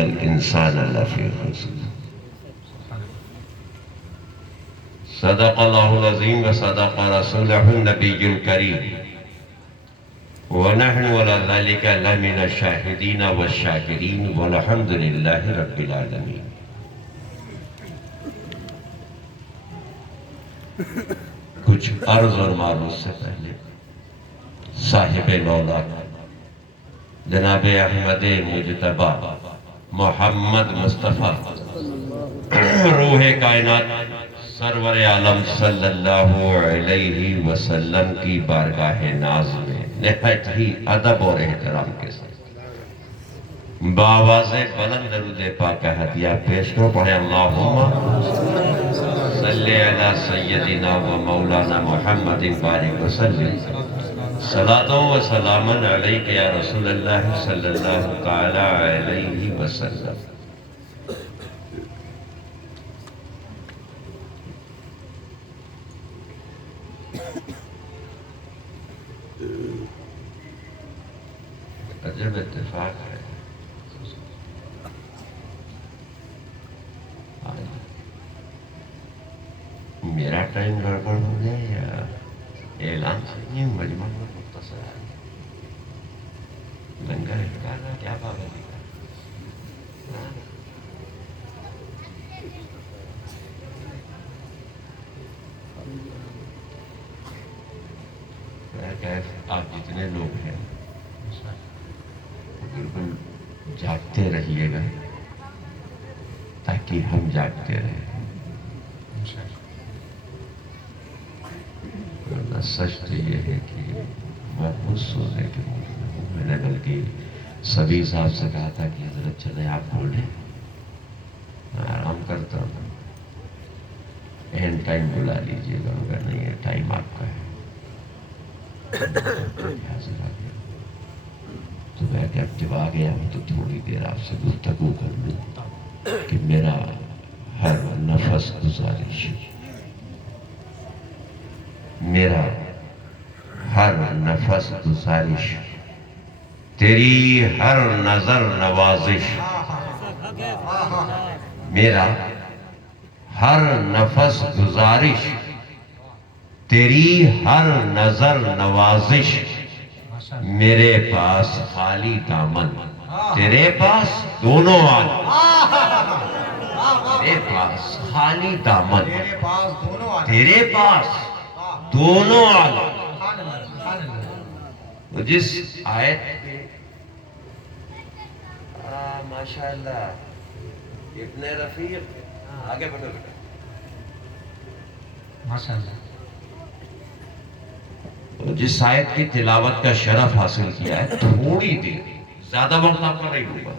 الإنسان لفي خسر صدق الله العظيم وصدق رسوله النبي الكريم ونحن على ذلك لمن الشاهدين والشاكرين والحمد لله رب العالمين. کچھ عرض اور معروض سے پہلے صاحب لولاک جناب احمد مجتبی محمد مصطفیٰ روح کائنات سرور عالم صلی اللہ علیہ وسلم کی بارگاہ ناز میں نہایت ہی ادب اور احترام کے ساتھ بآواز بلند درود پاک ہدیہ پیش کرو. پڑھیں اللہم صلی علی سیدنا و مولانا محمد بارک وسلم صلاۃ و سلام علیک یا رسول اللہ صلی اللہ تعالی علیہ وسلم. عجب اتفاق ہے. میرا ٹائم گڑبڑ ہو گیا یا اعلان سے نہیں مجمع میں مختصر ہے لنگر اٹھانا کیا پابندی کا آپ جتنے لوگ ہیں بالکل جاگتے رہیے گا تاکہ ہم جاگتے رہیں. سچ تو یہ ہے کہ میں خود سونے کے موڈ میں ہوں. میں نے بلکہ سبھی صاحب سے کہا تھا کہ حضرت چلیں آپ بولیں میں آرام کرتا ہوں. اینڈ ٹائم بلا لیجیے گا مگر نہیں ہے ٹائم آپ کا ہے. حاضر آ گیا تو میں کہ اب جب آ گیا ہوں تو تھوڑی دیر آپ سے گفتگو کر لوں کہ میرا ہر نفس گزارش میرا ہر نفس گزارش تیری ہر نظر نوازش میرا ہر نفس گزارش تیری ہر نظر نوازش میرے پاس خالی دامن تیرے پاس دونوں عالم تیرے پاس خالی دامن تیرے پاس دونوں عالم. جس آیت پہ ماشاءاللہ ابن رفیق آگے بڑھو بیٹا ماشاءاللہ جس آیت کی تلاوت کا شرف حاصل کیا ہے تھوڑی دیر زیادہ وقت آپ کا نہیں ہوگا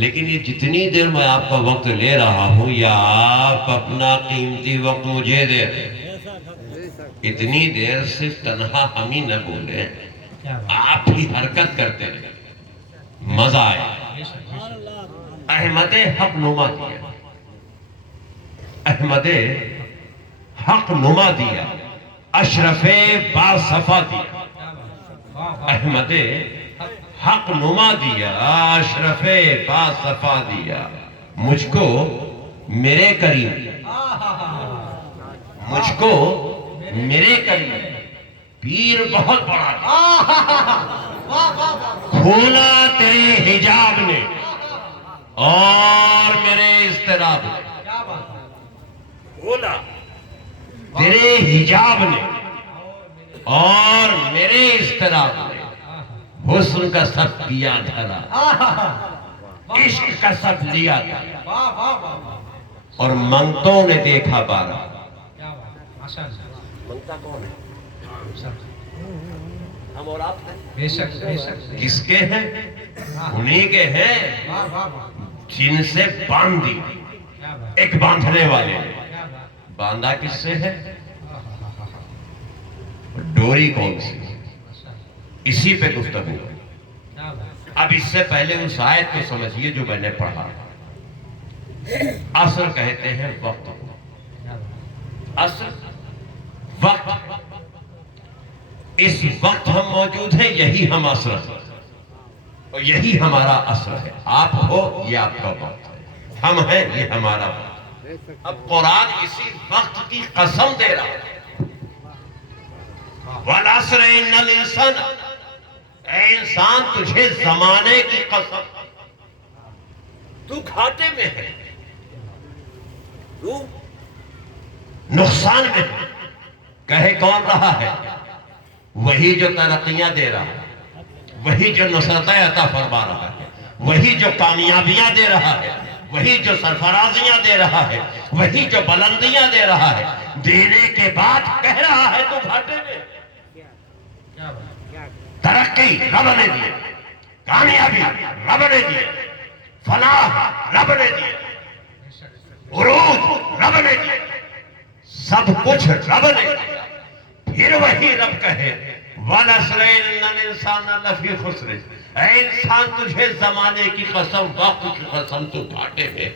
لیکن یہ جتنی دیر میں آپ کا وقت لے رہا ہوں یا آپ اپنا قیمتی وقت مجھے دے رہے اتنی دیر صرف تنہا ہم ہی نہ بولیں آپ ہی حرکت کرتے رہے مزہ آئے. احمد حق نما دیا احمد حق نما دیا اشرف باصفا دیا احمد حق نما دیا اشرف باصفا دیا مجھ کو میرے کریم مجھ کو میرے کریم پیر بہت بڑا کھولا تیرے حجاب نے اور میرے اضطراب نے کھولا تیرے حجاب نے اور میرے اضطراب نے حسن کا سب کیا دھرا عشق کا سب لیا تھا اور منگتوں نے دیکھا بارہ. منگتا کون ہے ہم اور آپ ہیں کس کے ہیں انہی کے ہیں جن سے باندھی ایک باندھنے والے باندھا کس سے ہے ڈوری کون سی اسی پہ گفتگو. اب اس سے پہلے اس آیت کو سمجھیے جو میں نے پڑھا. عصر کہتے ہیں وقت عصر وقت اس وقت ہم موجود ہیں یہی ہم عصر اور یہی ہمارا اصل ہے. آپ ہو یہ آپ کا وقت ہے, ہم ہیں یہ ہمارا وقت. اب قرآن اسی وقت کی قسم دے رہا ہے. وَالْعَصْرِ إِنَّ الْإِنسَانَ, اے انسان تجھے زمانے کی قسم, تو گھاٹے میں ہے, تو نقصان میں ہے. کہے کون رہا ہے؟ وہی جو ترقیاں دے رہا ہے, وہی جو نصرتیں عطا فرما رہا ہے, وہی جو کامیابیاں دے رہا ہے, وہی جو سرفرازیاں دے رہا ہے, وہی جو بلندیاں دے رہا ہے. دینے کے بعد کہہ رہا ہے تو گھاٹے میں. ترقی رب نے دی, کامیابی رب نے دی, فلاح رب نے دی, عروج رب نے دی, سب کچھ رب نے دی. پھر وہی رب کہے وَالْعَصْرِ إِنَّ الْإِنسَانَ لَفِي خُسْرٍ, اے انسان تجھے زمانے کی قسم, وقت کی قسم, تو گھاٹے میں.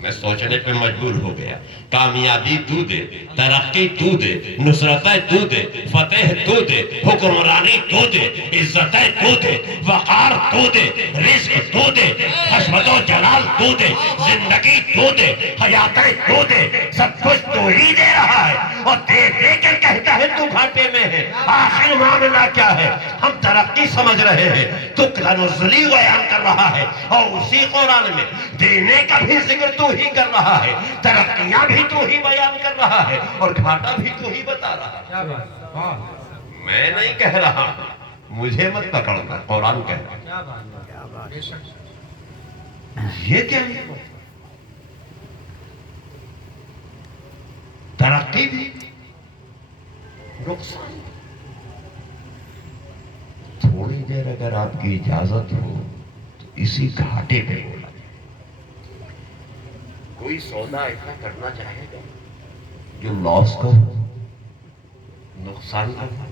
میں سوچنے پہ مجبور ہو گیا. کامیابی تو دے, ترقی تو دے, نصرتیں تو دے, فتح تو دے, حکمرانی تو دے, عزتیں تو دے, وقار تو دے, رزق تو دے, حشمت و جلال تو دے, زندگی تو دے, حیاتیں تو دے, سب کچھ تو ہی دے رہا ہے. اور دے دے کے کہتا ہے تو گھاٹے میں ہے. آخر معاملہ کیا ہے؟ ہم ترقی سمجھ رہے ہیں, تو تنزلی بیان کر رہا ہے, اور اسی قرآن میں دینے کا بھی ذکر تو ہی کر رہا ہے, ترقیاں بھی تو ہی بیان کر رہا ہے, اور گھاٹا بھی تو ہی بتا رہا ہے. میں نہیں کہہ رہا, مجھے مت پکڑنا, قرآن کہہ رہا ہے. یہ کیا ہے؟ ترقی بھی, نقصان. تھوڑی دیر اگر آپ کی اجازت ہو تو اسی گھاٹے پہ بولا. کوئی سودا ایسا کرنا چاہے گا جو لاس کا ہو, نقصان کا ہو؟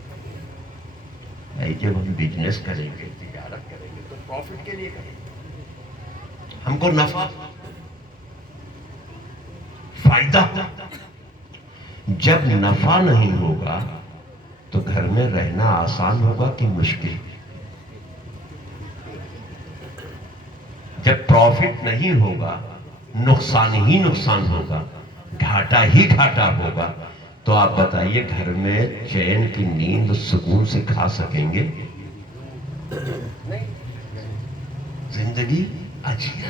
بھائی جب ہم بزنس کریں گے, تجارت کریں گے, تو پروفٹ کے لیے کریں گے. ہم کو نفع, فائدہ. جب نفع نہیں ہوگا تو گھر میں رہنا آسان ہوگا کہ مشکل؟ جب پروفٹ نہیں ہوگا, نقصان ہی نقصان ہوگا, گھاٹا ہی گھاٹا ہوگا, تو آپ بتائیے گھر میں چین کی نیند سکون سے کھا سکیں گے؟ زندگی عجیب.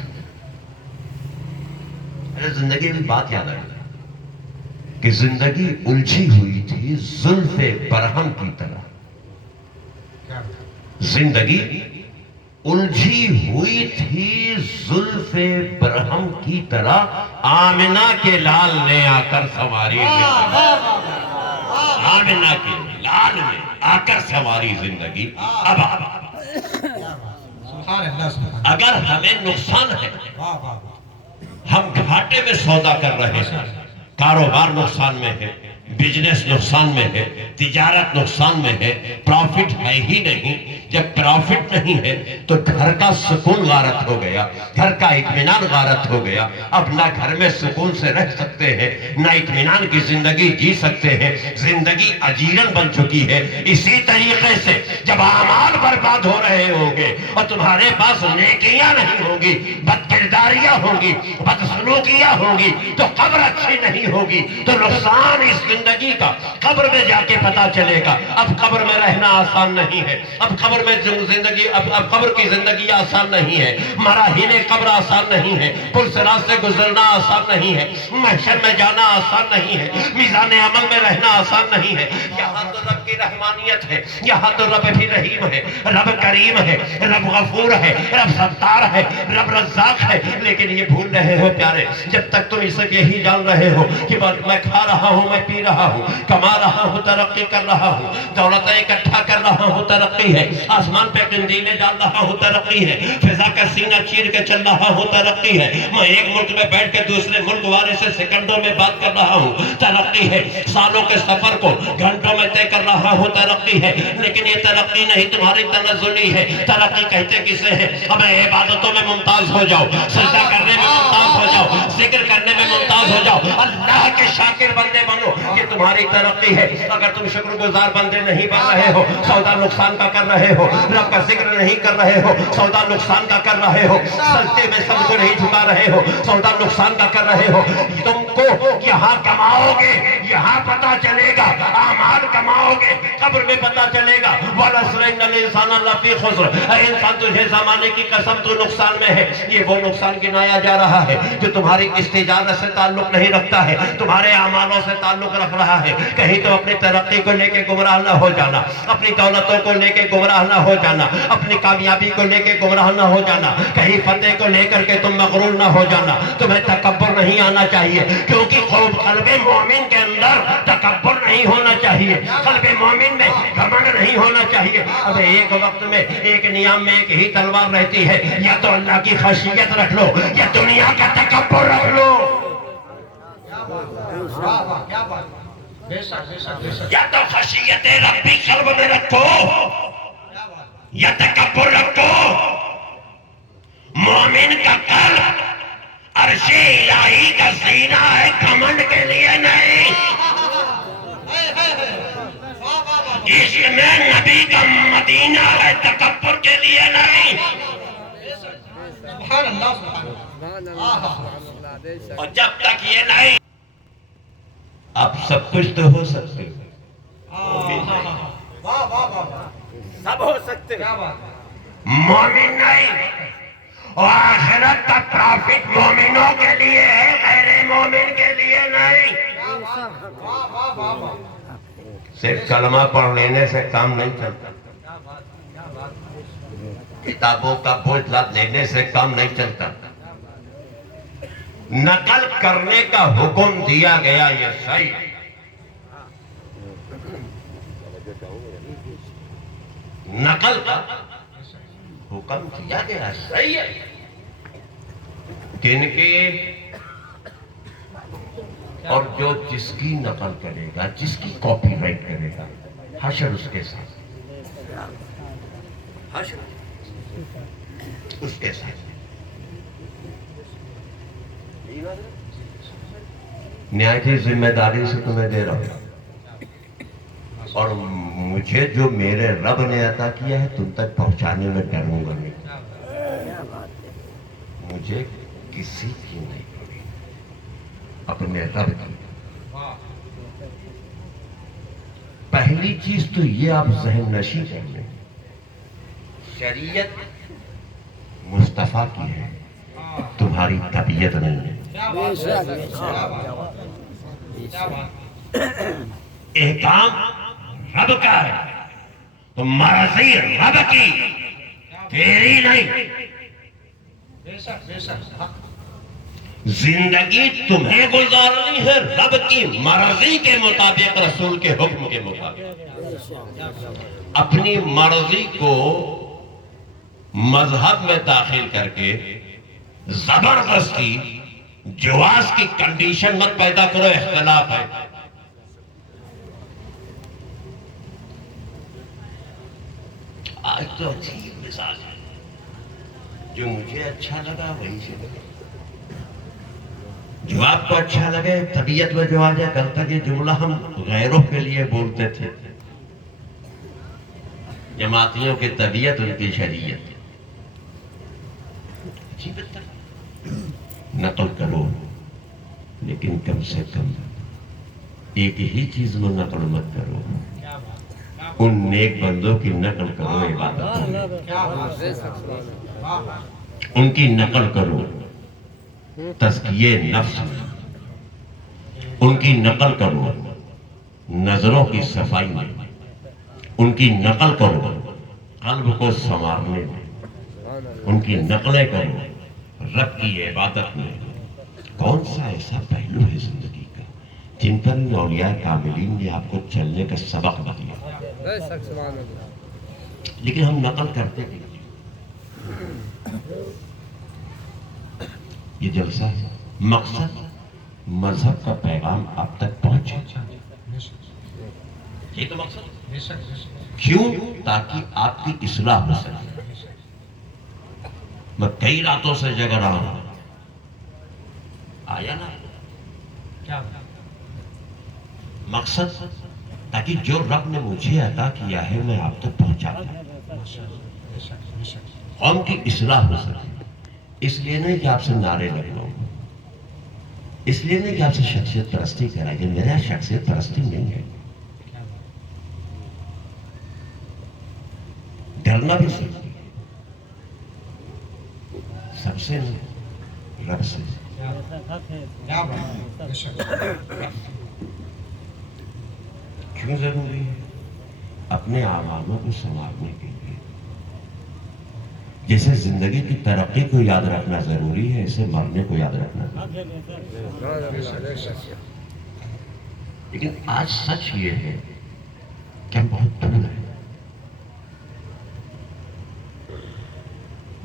زندگی میں بات یاد آئی کہ زندگی الجھی ہوئی تھی زلف برہم کی طرح. زندگی الجھی ہوئی تھی زلف برہم کی طرح, آمنہ کے لال نے آ کر سواری زندگی. آمنہ کے لال نے آ کر سواری زندگی. اب اگر ہمیں نقصان ہے, ہم گھاٹے میں سودا کر رہے ہیں, کاروبار نقصان میں ہے, بزنس نقصان میں ہے, تجارت نقصان میں ہے, پروفٹ ہے ہی نہیں. جب پروفٹ نہیں ہے تو گھر کا سکون غارت ہو گیا, گھر کا اطمینان غارت ہو گیا. اب نہ گھر میں سکون سے رہ سکتے ہیں, نہ اطمینان کی زندگی جی سکتے ہیں. زندگی اجیرن بن چکی ہے. اسی طریقے سے جب اعمال برباد ہو رہے ہوں گے اور تمہارے پاس نیکیاں نہیں ہوں گی, بد کرداریاں ہوں گی, بد سلوکیاں ہوں گی, تو قبر اچھی نہیں ہوگی. تو نقصان اس زندگی کا قبر میں جا کے پتا چلے گا. اب قبر میں رہنا آسان نہیں ہے, اب قبر میں زندگی, اب قبر کی زندگی آسان نہیں ہے, مراحل قبر آسان نہیں ہے, پل صراط سے گزرنا آسان نہیں ہے, محشر میں جانا آسان نہیں ہے, میزان عمل میں رہنا آسان نہیں ہے. یہاں تو رب کی رحمانیت ہے, یہاں تو رب بھی رحیم ہے, رب کریم ہے, رب غفور ہے, رب ستار ہے, رب رزاق ہے. لیکن یہ بھول رہے ہو پیارے, جب تک تم اسے یہی جان رہے ہو کہ میں کھا رہا ہوں, میں پی رہا ہوں, کما رہا ہوں, ترقی کر رہا ہوں, دولتیں اکٹھا کر رہا ہوں, ترقی ہے, آسمان پہ قندیلیں ڈال رہا ہوں, ترقی ہے, فضا کا سینہ چیر کے چل رہا ہوں, ترقی ہے, میں ایک ملک میں بیٹھ کے دوسرے ملک والے سے سیکنڈوں میں بات کر رہا ہوں, ترقی ہے, سالوں کے سفر کو گھنٹوں میں طے کر رہا ہوں, ترقی ہے. لیکن یہ ترقی نہیں, تمہاری تنزلی ہے. ترقی کہتے کسے ہیں؟ ہمیں عبادتوں میں ممتاز ہو جاؤ, سجدہ کرنے میں ممتاز ہو جاؤ، ذکر کرنے میں ممتاز ہو جاؤ، اللہ کے شاکر بندے بنو، یہ تمہاری ترقی ہے۔ اگر تم شکر گزار بندے نہیں بن رہے ہو، سودا نقصان کا کر رہے ہو، رب کا ذکر نہیں کر رہے ہو، سودا نقصان کا کر رہے ہو، سجدے میں سب کو نہیں جھکا رہے ہو، سودا نقصان کا کر رہے ہو، تم کو یہاں کماؤ گے، یہاں پتا چلے گا، اعمال کماؤ گے، قبر میں پتا چلے گا۔ وَالْعَصْرِ إِنَّ الْإِنسَانَ لَفِي خُسْرٍ، اے انسان تجھے زمانے کی قسم تو نقصان میں ہے۔ یہ وہ نقصان گنایا جا رہا ہے جو تمہاری استجابت سے تعلق نہیں رکھتا ہے، تمہارے اعمالوں سے تعلق رکھ رہا ہے۔ کہیں تو اپنی ترقی کو لے کے گمراہ نہ ہو جانا، اپنی دولتوں کو لے کے گمراہ نہ ہو جانا، اپنی کامیابی کو لے کے گمراہ نہ ہو جانا، کہیں فتح کو لے کر کے تم مغرور نہ ہو جانا۔ تمہیں تکبر نہیں آنا چاہیے، کیونکہ قلب مومن کے اندر تکبر نہیں ہونا چاہیے، قلب مومن میں گھمنڈ نہیں ہونا چاہیے۔ اب ایک وقت میں ایک نیام میں ایک ہی تلوار رہتی ہے، یا تو اللہ کی خشیت رکھ لو یا دنیا کا تکبر رکھ لو، یا تو خشیت ربی قلب میں رکھو یا تکبر رکھو۔ مومن کا قلب عرش الہی کا سینہ ہے، گھمنڈ کے لیے نہیں، اس میں نبی کا مدینہ ہے، تکبر کے لیے نہیں۔ سبحان اللہ، سبحان اللہ۔ اور جب تک یہ نہیں، آپ سب کچھ تو ہو سکتے سب ہو سکتے، مومن نہیں۔ اور آخرت کا پرافٹ مومنوں کے لیے ہے، غیر مومن کے لیے نہیں۔ صرف کلمہ پڑھ لینے سے کام نہیں چلتا، کتابوں کا بوجھ لاد لینے سے کام نہیں چلتا، نقل کرنے کا حکم دیا گیا، یہ صحیح ہے۔ نقل کا حکم دیا گیا، صحیح ہے۔ کن کے؟ اور جو جس کی نقل کرے گا، جس کی کاپی رائٹ کرے گا، حشر اس کے ساتھ، حشر اس کے ساتھ۔ نہایت ذمہ داری سے تمہیں دے رہا ہوں، اور مجھے جو میرے رب نے عطا کیا ہے تم تک پہنچانے میں ڈروں گا نہیں، مجھے کسی کی نہیں پڑی، اپنے رب کی۔ پہلی چیز تو یہ آپ ذہن نشی کر لیں، شریعت مصطفیٰ کی ہے، تمہاری طبیعت نہیں ہے۔ احکام رب کا ہے، تو مرضی رب کی، تیری نہیں۔ زندگی تمہیں گزارنی ہے رب کی مرضی کے مطابق، رسول کے حکم کے مطابق۔ اپنی مرضی کو مذہب میں داخل کر کے زبردستی جواز کی کنڈیشن مت پیدا کرو، اختلاف ہے۔ آج تو عجیب مثال ہے، جو مجھے اچھا لگا وہی سے لگا، جو آپ کو اچھا لگے طبیعت میں جو آ جائے۔ کل تک یہ جملہ ہم غیروں کے لیے بولتے تھے، جماعتیوں کی طبیعت ان کی شریعت۔ نقل کرو، لیکن کم سے کم ایک ہی چیز میں نقل مت کرو، ان نیک بندوں کی نقل کرو، عبادتوں میں ان کی نقل کرو، تزکیے نفس میں ان کی نقل کرو، نظروں کی صفائی میں ان کی نقل کرو، قلب کو سنوارنے میں ان کی نقلیں کرو، رب کی عبادت میں۔ کون سا ایسا پہلو ہے زندگی کا جن پر اولیاء کاملین نے آپ کو چلنے کا سبق دیا، لیکن ہم نقل کرتے نہیں۔ یہ جلسہ مقصد مذہب کا پیغام آپ تک پہنچے، یہ تو مقصد کیوں؟ تاکہ آپ کی اصلاح ہو سکے۔ میں کئی راتوں سے جگ رہا ہوں، آیا نا کیا مقصد؟ تاکہ جو رب نے مجھے عطا کیا ہے میں آپ تک پہنچا دوں، قوم کی اصلاح ہو سکے۔ اس لیے نہیں کہ آپ سے نعرے لگواؤں، اس لیے نہیں کہ آپ سے شخصیت پرستی کرائے، کہ میرا شخصیت پرستی نہیں ہے۔ ڈرنا بھی سکتی ہے، سب سے نہیں، رب سے۔ کیوں ضروری ہے؟ اپنے اعمالوں کو سنوارنے کے لیے۔ جیسے زندگی کی ترقی کو یاد رکھنا ضروری ہے، اسے مرنے کو یاد رکھنا ضروری ہے۔ لیکن آج سچ یہ ہے کہ ہم بہت دور ہیں۔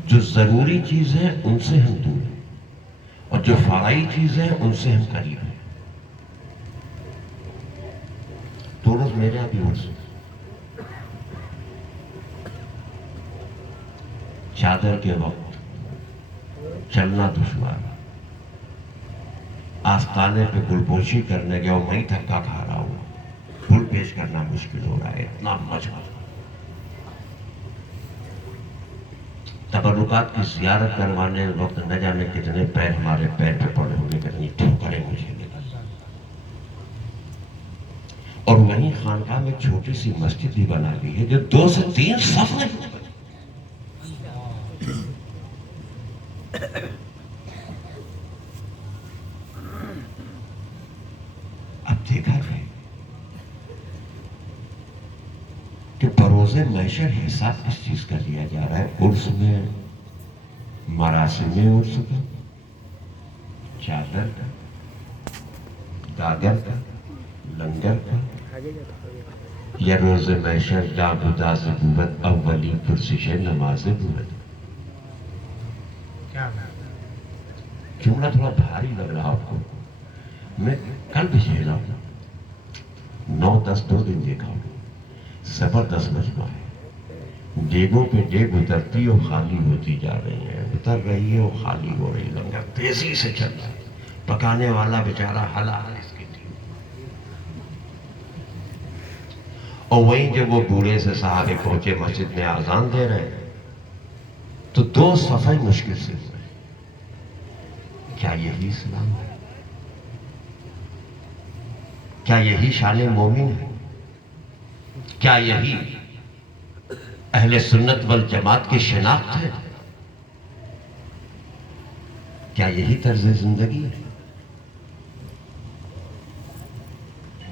جو ضروری چیز ہے ان سے ہم دور ہیں، اور جو فرعی چیز ہے ان سے ہم قریب ہیں۔ تو روز میرے یہاں بھی ہو سکتا، چادر کے وقت چلنا دشوار، آستانے پہ گل پوشی کرنے گیا اور وہیں دھکا کھا رہا ہوں، گل پیش کرنا مشکل ہو رہا ہے، اتنا مجبور۔ تبرکات کی زیارت کروانے وقت نہ جانے کتنے پیر ہمارے پیر پہ پڑے ہوئے، کتنی ٹھوکریں مجھے لگا۔ اور وہیں خانقاہ میں چھوٹی سی مسجد بھی بنا لی ہے جو 2 سے 3 صف نہیں۔ اب دیکھا جائے کہ بروز محشر حساب کس چیز کا لیا جا رہا ہے؟ عرس میں، مراسم عرس کا، چادر کا، گاگر کا، لنگر کا، یا روز محشر لا بداز بود اولی پرسش نماز بود؟ جملہ تھوڑا بھاری لگ رہا آپ کو، میں کل بھی جھیلا ہوں، 9-10 2 دن دیکھا ہوں، زبردست مجمع ہے، دیگوں پہ دیگ اترتی اور خالی ہوتی جا رہی ہے، اتر رہی ہے اور خالی ہو رہی ہے، لنگر تیزی سے چل رہا ہے، پکانے والا بیچارہ حلال اس کی تھی۔ اور وہیں جب وہ بوڑھے سے صحابے پہنچے مسجد میں اذان دے رہے ہیں تو 2 صفحے مشکل سے ہوئے۔ کیا یہی اسلام ہے؟ کیا یہی شان مومن ہے؟ کیا یہی اہل سنت والجماعت کی شناخت ہے؟ کیا یہی طرز زندگی ہے؟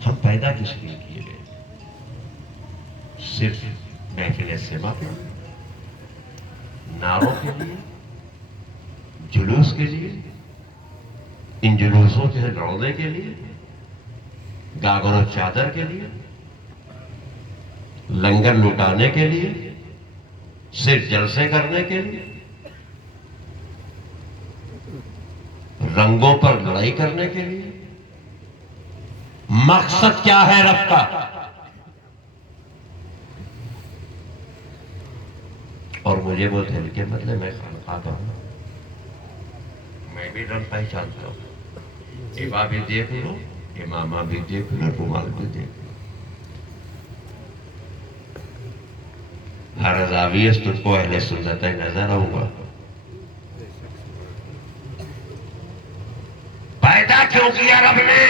ہم پیدا کس لیے کیے گئے؟ صرف محفل سما کے لیے، نعروں کے لیے، جلوس کے لیے، ان جلوسوں کے دوڑنے کے لیے، گاگر و چادر کے لیے، لنگر لٹانے کے لیے، صرف جلسے کرنے کے لیے، رنگوں پر لڑائی کرنے کے لیے؟ مقصد کیا ہے رب کا؟ اور مجھے وہ دل کے بدلے میں خانقاہ کا ہوں، میں بھی رب پہچانتا ہوں، ایوا بھی دیکھ لو، امامہ بھی دیکھ لو، رومال بھی دیکھ لو، ہر زاویہ سے تجھ کو اہل سنت نظر آؤں گا۔ پیدا کیوں کیا رب نے؟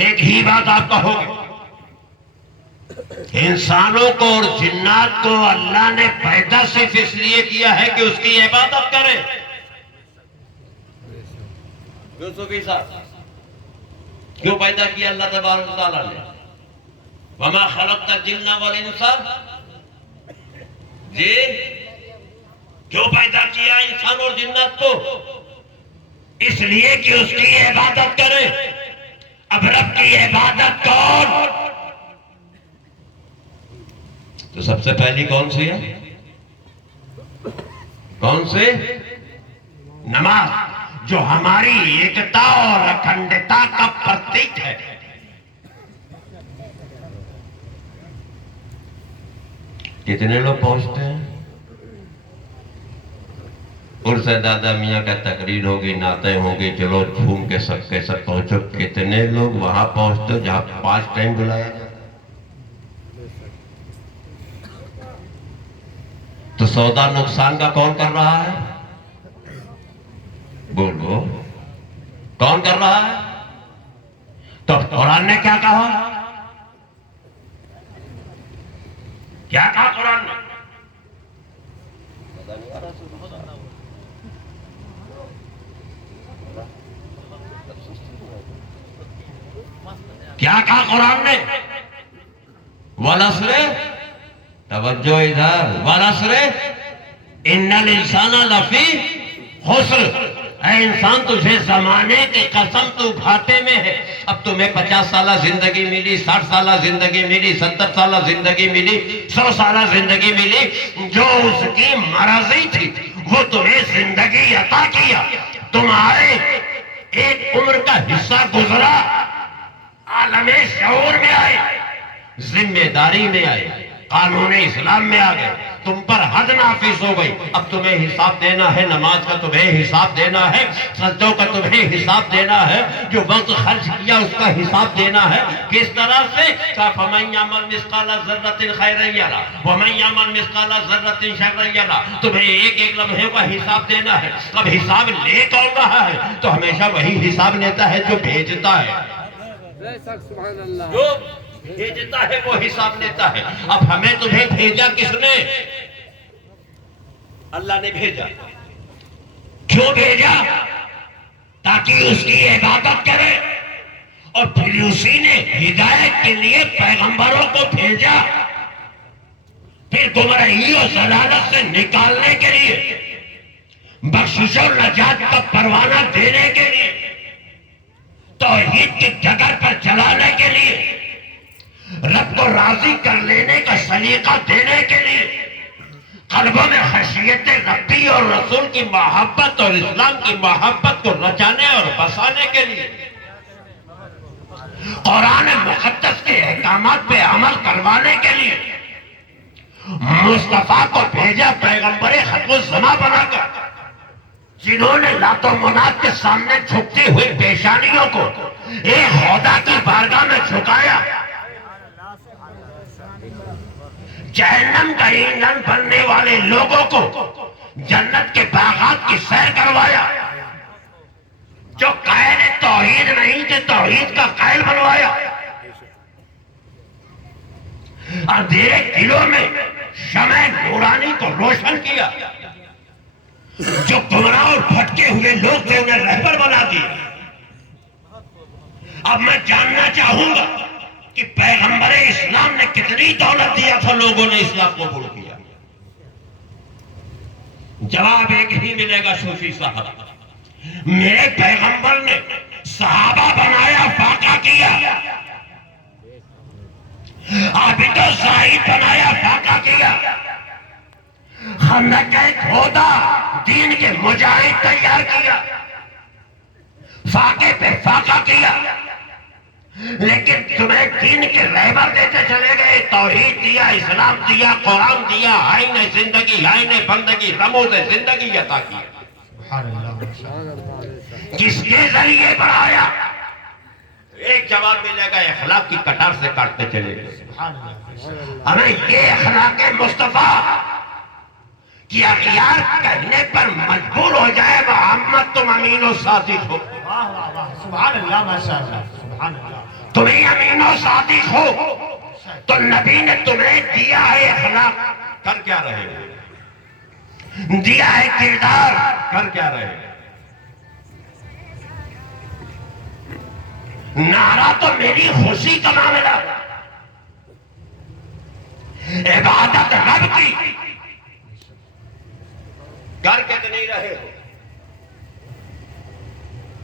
ایک ہی بات آپ کہو، انسانوں کو اور جنات کو اللہ نے پیدا صرف اس لیے کیا ہے کہ اس کی عبادت کرے۔ یوسفی صاحب کیوں پیدا کیا اللہ تبارک و تعالیٰ نے؟ وَمَا خَلَقْتَ الْجِنَّ وَالْإِنسَ، جی کیوں پیدا کیا انسان اور جنات کو؟ اس لیے کہ اس کی عبادت کرے۔ اب رب کی عبادت کون؟ تو سب سے پہلی کون سی ہے؟ کون سی؟ نماز، جو ہماری ایکتا اور اکھنڈتا کا پرتیک ہے۔ کتنے لوگ پہنچتے ہیں؟ عرس دادا میاں کا تقریر ہوگی، نعتیں ہوگی، چلو جھوم کے سب پہنچو. کتنے لوگ وہاں پہنچتے جہاں 5 ٹائم بلایا جائے؟ تو سودا نقصان کا کون کر رہا ہے؟ بولو کون کر رہا ہے؟ تو قرآن نے کیا کہا؟ کیا کہا قرآن نے؟ کیا کہا قرآن نے؟ والعصر، توجہ ادھر، والعصر ان الانسان لفی خسر. اے انسان تجھے زمانے کی قسم تو گھاٹے میں ہے. اب تمہیں 50 سالہ زندگی ملی، 60 سالہ زندگی ملی، 70 سالہ زندگی ملی، 100 سالہ زندگی ملی. جو اس کی مرضی تھی وہ تمہیں زندگی عطا کیا. تمہارے ایک عمر کا حصہ گزرا، عالم شعور میں آئے، ذمہ داری میں آئے، قانون اسلام میں آ گئے، تم پر حد نافذ ہو گئی. اب تمہیں حساب دینا ہے، نماز کا تمہیں حساب دینا ہے، سجدوں کا تمہیں حساب دینا ہے، جو وقت خرچ کیا اس کا حساب دینا ہے. کس طرح سے؟ فَمَن يَعْمَلْ مِثْقَالَ ذَرَّةٍ خَيْرًا يَرَهُ وَمَن يَعْمَلْ مِثْقَالَ ذَرَّةٍ شَرًّا يَرَهُ. تمہیں ایک لمحے کا حساب دینا ہے. اب حساب لے کون رہا ہے؟ تو ہمیشہ وہی حساب لیتا ہے جو بھیجتا ہے. جو بھیجتا ہے وہ حساب لیتا ہے. اب ہمیں تمہیں بھیجا کس نے؟ اللہ نے بھیجا. کیوں بھیجا؟ تاکہ اس کی عبادت کرے. اور پھر اسی نے ہدایت کے لیے پیغمبروں کو بھیجا، پھر گمراہی اور ضلالت سے نکالنے کے لیے، بخشش اور نجات کا پروانہ دینے کے لیے، توحید کی ڈگر پر چلانے کے لیے، رب کو راضی کر لینے کا سلیقہ دینے کے لیے، قلبوں میں خشیت ربی اور رسول کی محبت اور اسلام کی محبت کو رچانے اور بسانے کے لیے، قرآن مقدس کے احکامات پہ عمل کروانے کے لیے مصطفیٰ کو بھیجا، پیغمبر ختم الزمان بنا کر، جنہوں نے لات و منات کے سامنے جھکتی ہوئی پیشانیوں کو ایک خدا کی بارگاہ میں جھکایا، جہنم کا ایندھن بننے والے لوگوں کو جنت کے باغات کی سیر کروایا، جو قائل توحید نہیں تھے توحید کا قائل بنوایا، اندھیرے دلوں میں شمع نورانی کو روشن کیا، جو گمراہ اور بھٹکے ہوئے لوگ تھے انہیں رہبر بنا دیا. اب میں جاننا چاہوں گا کہ پیغمبر اسلام نے کتنی دولت دیا تھا لوگوں نے اسلام کو قبول کیا؟ جواب ایک ہی ملے گا صوفی صاحب، میرے پیغمبر نے صحابہ بنایا، فاقہ کیا، عابد و زاہد بنایا، فاقہ کیا، خندق کھودا، دین کے مجاہد تیار کیا، فاقے پہ فاقہ کیا. لیکن تمہیں دین کے رہبر دیتے چلے گئے، توحید دیا، اسلام دیا، قرآن دیا، آئین زندگی، آئین بندگی، رموز زندگی عطا کی. کس کے ذریعے بڑھایا؟ ایک جواب ملے گا، اخلاق کی کٹار سے کاٹتے چلے گئے. ہمیں یہ اخلاق مصطفیٰ کی اغیار کہنے پر مجبور ہو جائے، محمد تم امین و صادق ہو. سبحان اللہ، ماشاءاللہ، سبحان اللہ. تمہیں امین و صادق ہو تو نبی نے تمہیں دیا ہے اخلاق، کر کیا رہے ہو؟ دیا ہے کردار، کر کیا رہے ہو؟ نعرہ تو میری خوشی کا معاملہ، عبادت رب کی، کر کتنی رہے ہو؟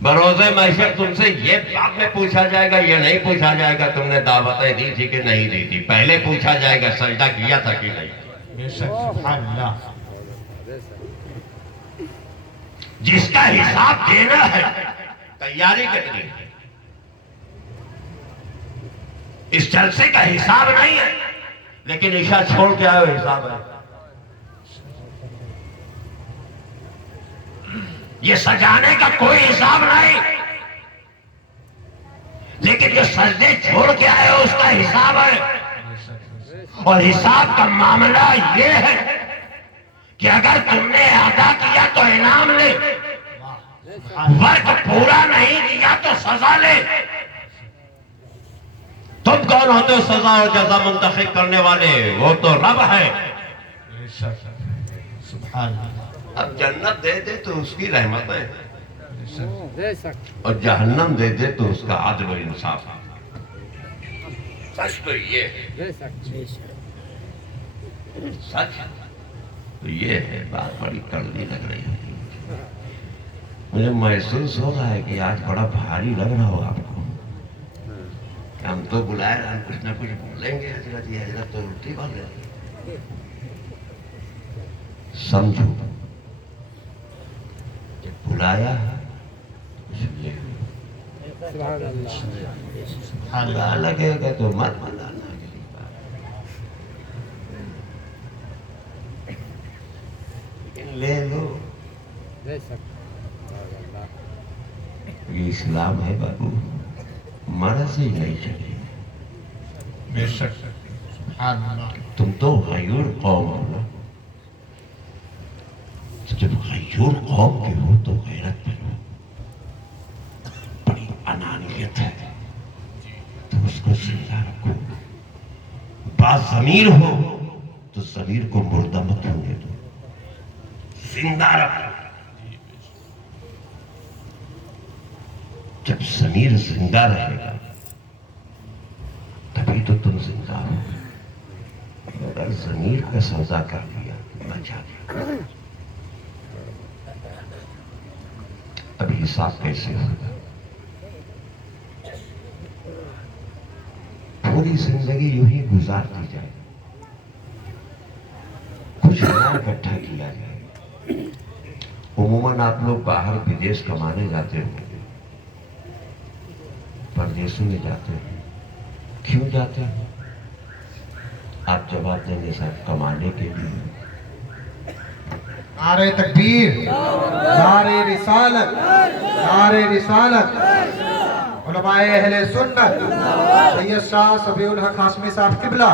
بروز محشر تم سے یہ بعد میں پوچھا جائے گا، یہ نہیں پوچھا جائے گا تم نے دعوتیں دی تھی کہ نہیں دی تھی. پہلے پوچھا جائے گا سجدہ کیا تھا کہ نہیں. بے شک، سبحان اللہ. جس کا حساب دینا ہے تیاری کتنی ہے؟ اس جلسے کا حساب نہیں ہے، لیکن عشاء چھوڑ کے آئے حساب ہے. یہ سجانے کا کوئی حساب نہیں، لیکن جو سجدے چھوڑ کے آئے ہو اس کا حساب ہے، اور حساب کا معاملہ یہ ہے کہ اگر تم نے ادا کیا تو انعام لے، ورک پورا نہیں کیا تو سزا لے۔ تم کون ہوتے ہو سزا اور جزا منتخب کرنے والے؟ وہ تو رب ہے۔ سبحان اللہ، اب جنت دے دے تو اس کی رحمت ہے، اور جہنم دے دے تو اس کا عدل و انصاف ہے۔ سچ تو یہ ہے، سچ تو یہ ہے۔ بات بڑی کڑوی لگ رہی ہے، مجھے محسوس ہو رہا ہے کہ آج بڑا بھاری لگ رہا ہوگا آپ کو۔ ہم تو بلائے رہے ہیں، کچھ نہ کچھ بولیں گے، حضرت یہ حضرت تو الٹی بول رہے ہیں۔ سمجھو کہ بلایا اس لیے بلا لگے گا تو مت بلانا، اگلی بار لیکن لے لو۔ یہ اسلام ہے بابو، مرض ہی نہیں چلے۔ بے شک، سبحان اللہ، تم تو غیور قوم ہو نا، جب غیور قوم کے ہو تو غیرت پہ ہو، بڑی انانیت ہے، تو اس کو زندہ رکھو۔ باضمیر ہو تو ضمیر کو مردہ مت ہونے دو، زندہ رکھو۔ جب ضمیر زندہ رہے گا تبھی تو تم زندہ ہو۔ اگر ضمیر کا سودا کر لیا بچا گیا، اب حساب کیسے ہوگا؟ پوری زندگی یوں ہی گزار دی جائے، کچھ نیا اکٹھا کیا جائے۔ عموماً آپ لوگ باہر بدیش کمانے جاتے ہو، پردیسوں میں جاتے ہیں، کیوں جاتے ہیں؟ آپ جواب دیں گے صاحب کمانے کے لیے۔ نعرہ تکبیر، نعرہ رسالت، نعرہ رسالت، علماء اہل سنت سید شاہ صفی الحق ہاشمی صاحب قبلہ،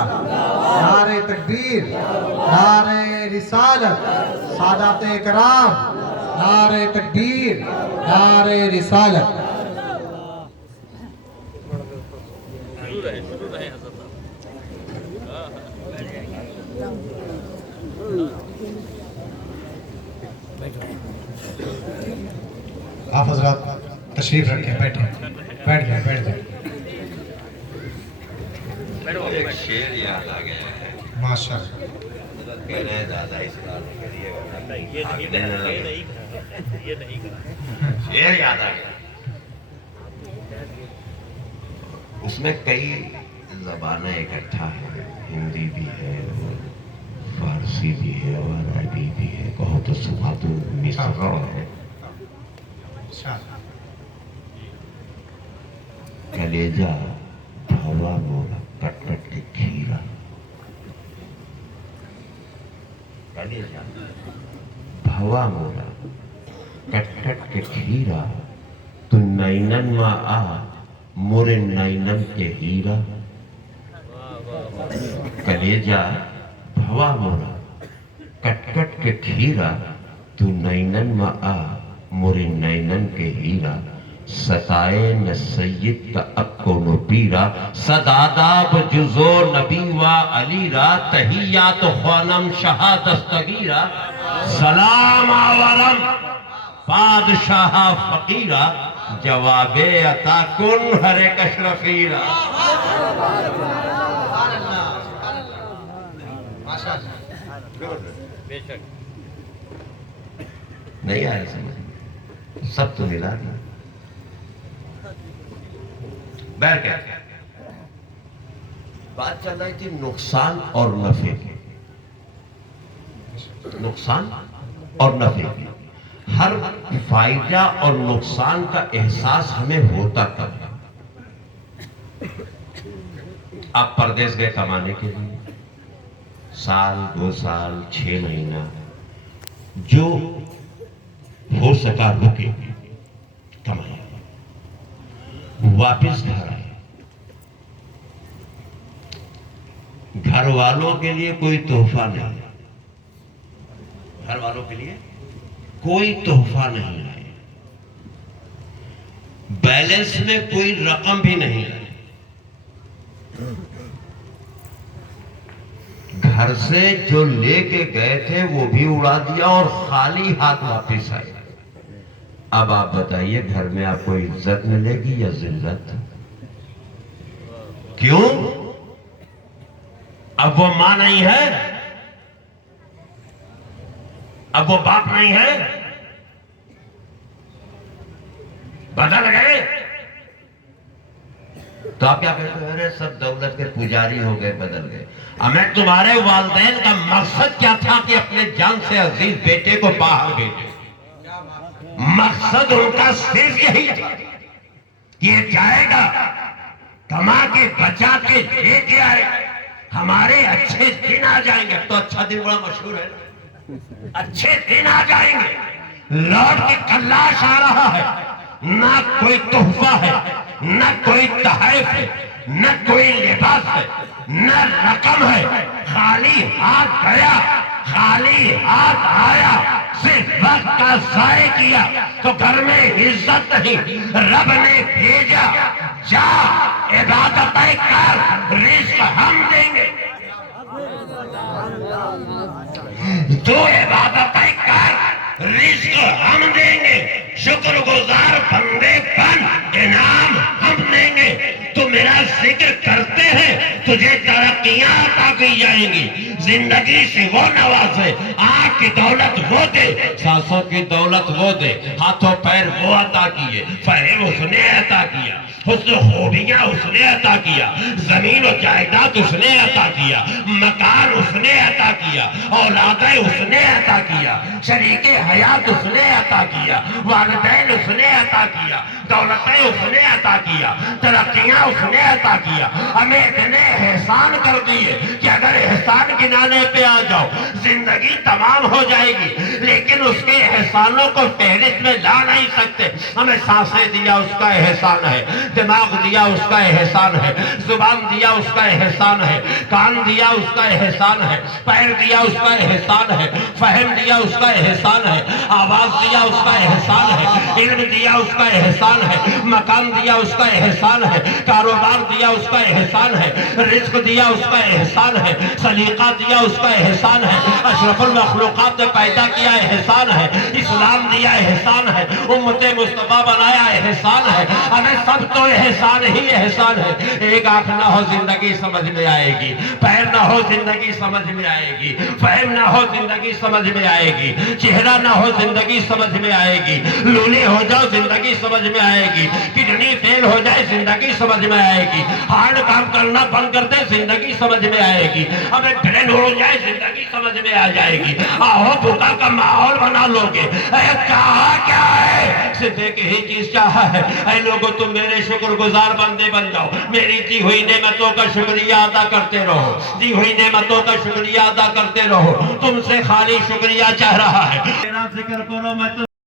نعرہ تکبیر، نعرہ رسالت، سادات کرام، نعرہ تکبیر، نعرہ رسالت۔ آپ حضرات تشریف رکھیں، بیٹھیں، بیٹھ جائیں، بیٹھ جائیں۔ ایک شعر یاد آ گیا ہے، ماشاء اللہ، کہہ رہے ہیں دادا اصرار نہیں کریے گا، شعر یاد آ گیا۔ اس میں کئی زبانیں اکٹھا ہیں، ہندی بھی ہے اور فارسی بھی ہے اور عربی بھی ہے، کہو تو سبحت مصر ہے۔ کلیجہ بھوا مولا کٹ کٹ کے کھیرا، کلیجہ بھوا مولا کٹ کٹ کے کھیرا، تو نینن ما آ مورے نینن کے ہیرا۔ کلیجہ بھوا مولا کٹ کٹ کے کھیرا، تو نینن ما آ مورے نینن کے ہیرا۔ ستائے نہ سید کا اب کونو پیرا، صداداب جزو نبی و علی را، تحیات خوانم شہا دستگیرا۔ سلام آورم بادشاہ فقیرا، جواب عطا کن ہر ایک اشرفیرا۔ نہیں آیا سمجھ، سب تو ملا دیا۔ بہر کیا بات چل رہی تھی نقصان اور نفع کی، نقصان اور نفع کی۔ ہر فائدہ اور نقصان کا احساس ہمیں ہوتا کب؟ آپ پردیس گئے کمانے کے لیے، سال 2 سال 6 مہینہ، جو ہو سکا رکے کمائے، واپس گھر آئے. گھر والوں کے لیے کوئی تحفہ نہیں، گھر والوں کے لیے کوئی تحفہ نہیں ہے، بیلنس میں کوئی رقم بھی نہیں ہے. گھر سے جو لے کے گئے تھے وہ بھی اڑا دیا اور خالی ہاتھ واپس آئے. اب آپ بتائیے گھر میں آپ کو عزت ملے گی یا ذلت؟ کیوں؟ اب وہ ماں نہیں ہے، اب وہ باپ نہیں ہے، بدل گئے. تو آپ کیا کہتے ہیں؟ ارے سب دولت کے پجاری ہو گئے، بدل گئے. ہمیں تمہارے والدین کا مقصد کیا تھا کہ اپنے جان سے عزیز بیٹے کو باہر بھیجے؟ مقصد ان کا صرف یہی تھا کہ یہ جائے گا کما کے بچا کے لے کے آئے، ہمارے اچھے دن آ جائیں گے. تو اچھا دن بڑا مشہور ہے، اچھے دن آ جائیں گے. لوٹ کے کلاش آ رہا ہے، نہ کوئی تحفہ ہے، نہ کوئی تحائف ہے، نہ کوئی لباس ہے، نہ رقم ہے. خالی ہاتھ گیا، خالی ہاتھ آیا، صرف وقت کا ضائع کیا. تو گھر میں عزت نہیں، رب نے بھیجا جا عبادتیں کر، رزق ہم دیں گے. تو عبادتیں کر، رزق ہم دیں گے. شکر گزار بندے بن، انعام ہم دیں گے. تو میرا ذکر کرتے ہیں تجھے ترقیاں عطا کی جائیں گی، زندگی سے وہ نوازے، آنکھ کی دولت وہ دے، سانسوں کی دولت وہ دے، ہاتھوں پیر وہ عطا کیے، فہم اس نے عطا کیا، حسن خوبیاں اس نے عطا کیا، زمین و جائیداد اس نے عطا کیا، مکان اس نے عطا کیا، اولادیں اس نے عطا کیا، شریک حیات اس نے عطا کیا، والدین اس نے عطا کیا، دولتیں اس نے عطا کیا، ترقیاں اس نے عطا کیا. ہمیں اتنے احسان کر دیے کہ اگر احسان گنانے پہ آ جاؤ زندگی تمام ہو جائے گی، لیکن اس کے احسانوں کو فہرست میں لا نہیں سکتے. ہمیں سانسیں دیا اس کا احسان ہے، دماغ دیا اس کا احسان ہے، زبان دیا اس کا احسان ہے، کان دیا اس کا احسان ہے، پیر دیا اس کا احسان ہے، فہم دیا اس کا احسان ہے، آواز دیا اس کا احسان ہے، علم دیا اس کا احسان ہے، مکان دیا اس کا احسان ہے، کاروبار دیا اس کا احسان ہے، رزق دیا اس کا احسان ہے، سلیقہ دیا اس کا احسان ہے، اشرف المخلوقات نے پیدا کیا احسان ہے، اسلام دیا احسان ہے، امت مصطفیٰ بنایا احسان ہے. ہمیں سب تو احسان ہی احسان ہے. ایک آنکھ نہ ہو زندگی سمجھ میں آئے گی، پیر نہ ہو زندگی سمجھ میں آئے گی، فہم نہ ہو زندگی سمجھ میں آئے گی، چہرہ نہ ہو زندگی سمجھ میں آئے گی، لولے ہو جاؤ زندگی سمجھ میں آئے گی، کڈنی فیل ہو جائے زندگی سمجھ میں آئے گی، ہارڈ کام کرنا بند کر دے زندگی سمجھ میں آئے گی، ہمیں برین ہو جائے زندگی سمجھ میں آ جائے گی. آہو بھوکا کا ماحول بنا لو گے. چاہا کیا ہے؟ صرف ایک ہی چیز چاہا ہے، اے لوگو تم میرے شکر گزار بندے بن جاؤ، میری دی ہوئی نعمتوں کا شکریہ ادا کرتے رہو، دی ہوئی نعمتوں کا شکریہ ادا کرتے رہو. تم سے خالی شکریہ چاہ رہا ہے. میرا ذکر کرو میں